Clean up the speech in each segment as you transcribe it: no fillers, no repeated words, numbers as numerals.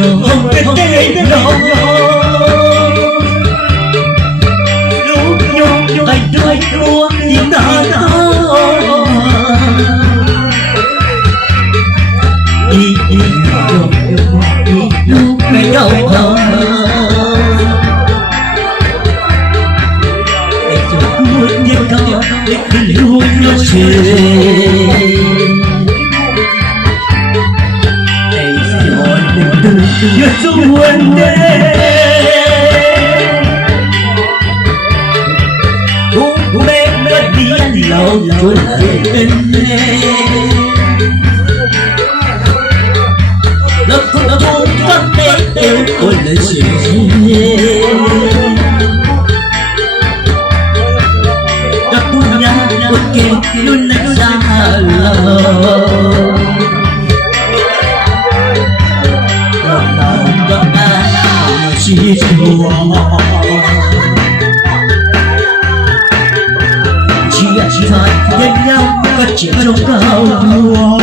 không cái đâu lúc nhung anh đôi đua tiếng ta đi lúc cái đâu những câu luôn nó Yesu wende Umbe dia lau tulene Lako pate ole sini Dapunya oke nuna salah chỉ phải bên nhau có chuyện trong cao đua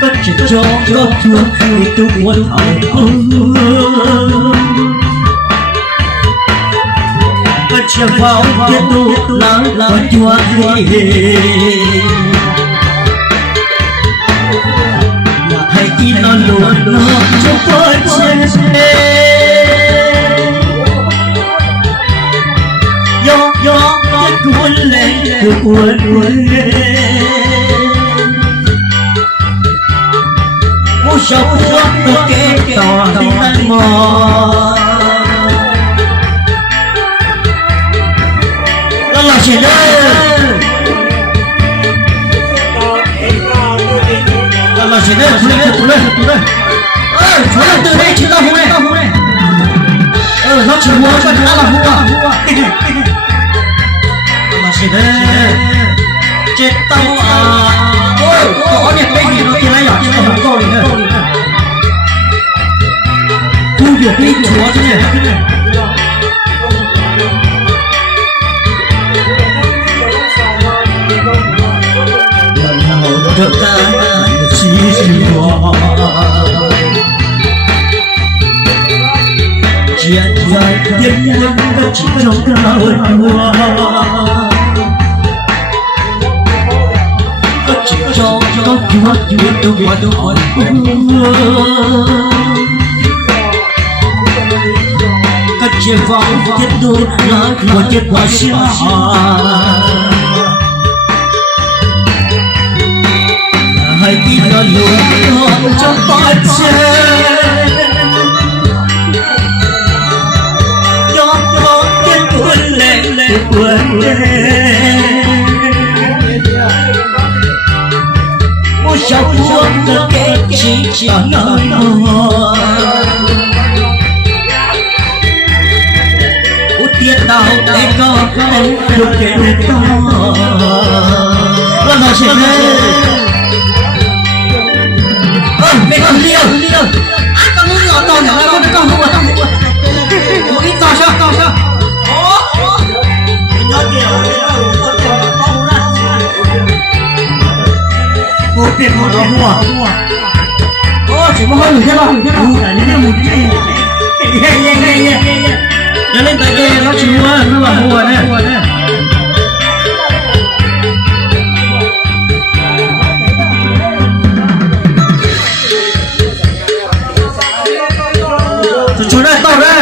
có chuyện cho có thương thì tôi muốn hỏi có chuyện vào tiết tôi là chúa đi hay chỉ nó luôn nó trong quá trình gió nó cuốn lên cuốn muốn sống nó kể tỏ tình tan mòn đó là chuyện đấy là gì đấy, tụi đây, chú lên từ đây, chị ta hú này, nó chỉ mua cho nó là hú à, là gì đấy, chết tao à, ôi, có đẹp cái gì nó kia này à, cái này câu gì nữa, thu được cái chúa chứ nhỉ, lần nào được ta chỉ chuyện dài nhân nhân chỉ trong cao mùa chỉ cho chúa tôi các chuyện vọng tiếp tục là của kết quả xin hãy tin nó luôn trong tay trên gió kết cuốn lên muốn sống được cái chỉ cho nó tiết nào để có được cái đó là nó sẽ mẹ con liêu con muốn lọt tàu nhỏ con mua một ít to chưa một tiền một đó mua chỉ có hơn thế nào là những một cái nó lên tại đây nó chỉ mua nó là mua này chú đây tao đây